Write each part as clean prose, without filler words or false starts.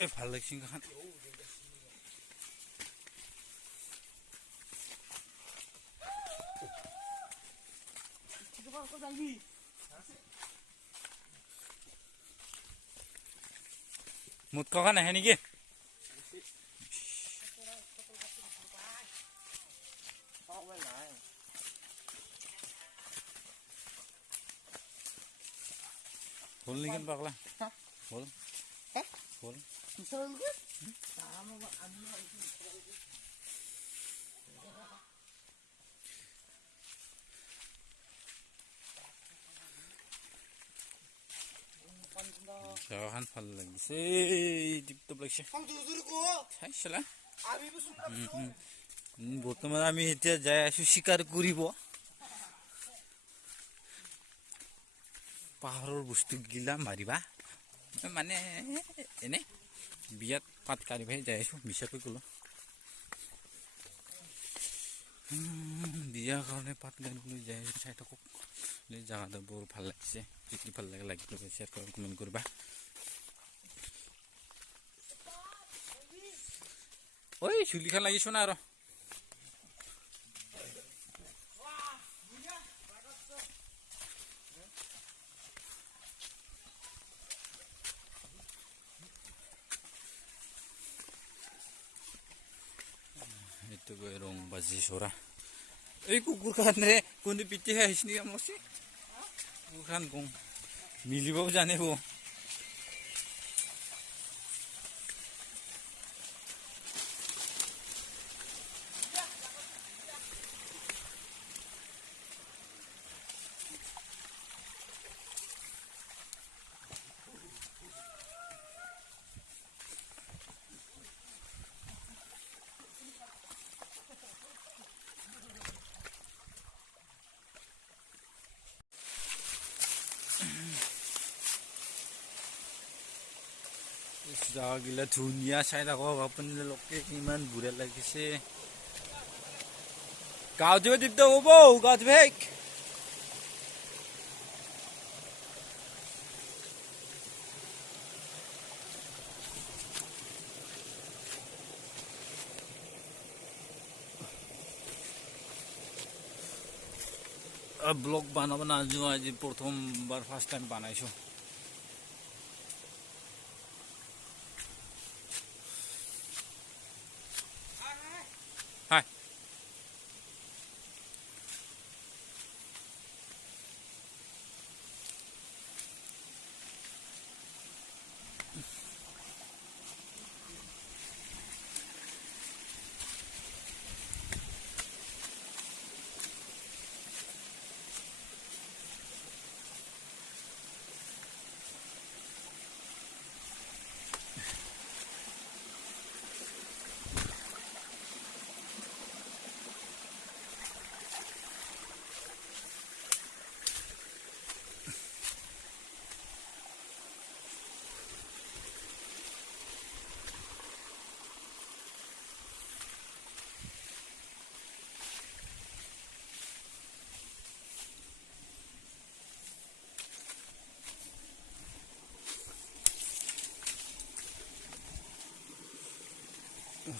এই ভাল লাগিছে খান মুঠ ককা নাহে নেকি হল নেকি পাগলা হল হল জাগাখান ভাল লাগিছে টিপটপ লাগিছে চাইছিলা বৰ্তমান আমি এতিয়া যাই আছো শিকাৰ কৰিব পাহাৰৰ বস্তু গিলা মাৰিবা মানে এনে বিয়াত পাত কাঢ়িবাই যাই আছো মিছাকৈ ক'লো বিয়াৰ কাৰণে পাত কাঢ়িবলৈ যাই আছো চাই থাকক জাগাটো বৰ ভাল লাগিছে যদি ভাল লাগে লাইক কৰিব শ্বেয়াৰ কৰিব কমেণ্ট কৰিবা ঐ চুলিখান লাগিছো না আৰু এইটো ৰং বাজি চৰা এই কুকুৰ খান ৰে কোনটো পিটিহে আহিছে নেকি আমাৰ কুকুৰ খান গং মিলিবও জানিব জাগাগিলা ধুনীয়া চাই থাকক আপোনালোকে কিমান বুঢ়া লাগিছে গাঁৱত যাব দীপ্ত হ'ব গাঁৱত ভেক ব্লগ বনাব নাজানো আজি প্ৰথমবাৰ ফাৰ্ষ্ট টাইম বনাইছো হাই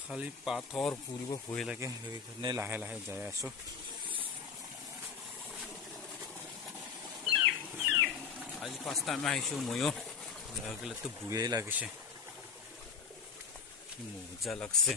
খালি পাথৰ ফুৰিব ভয় লাগে সেইকাৰণে লাহে লাহে যাই আছো আজি ফাৰ্ষ্ট টাইম আহিছো ময়ো জাগাগিলাতো বুঢ়াই লাগিছে মজা লাগছে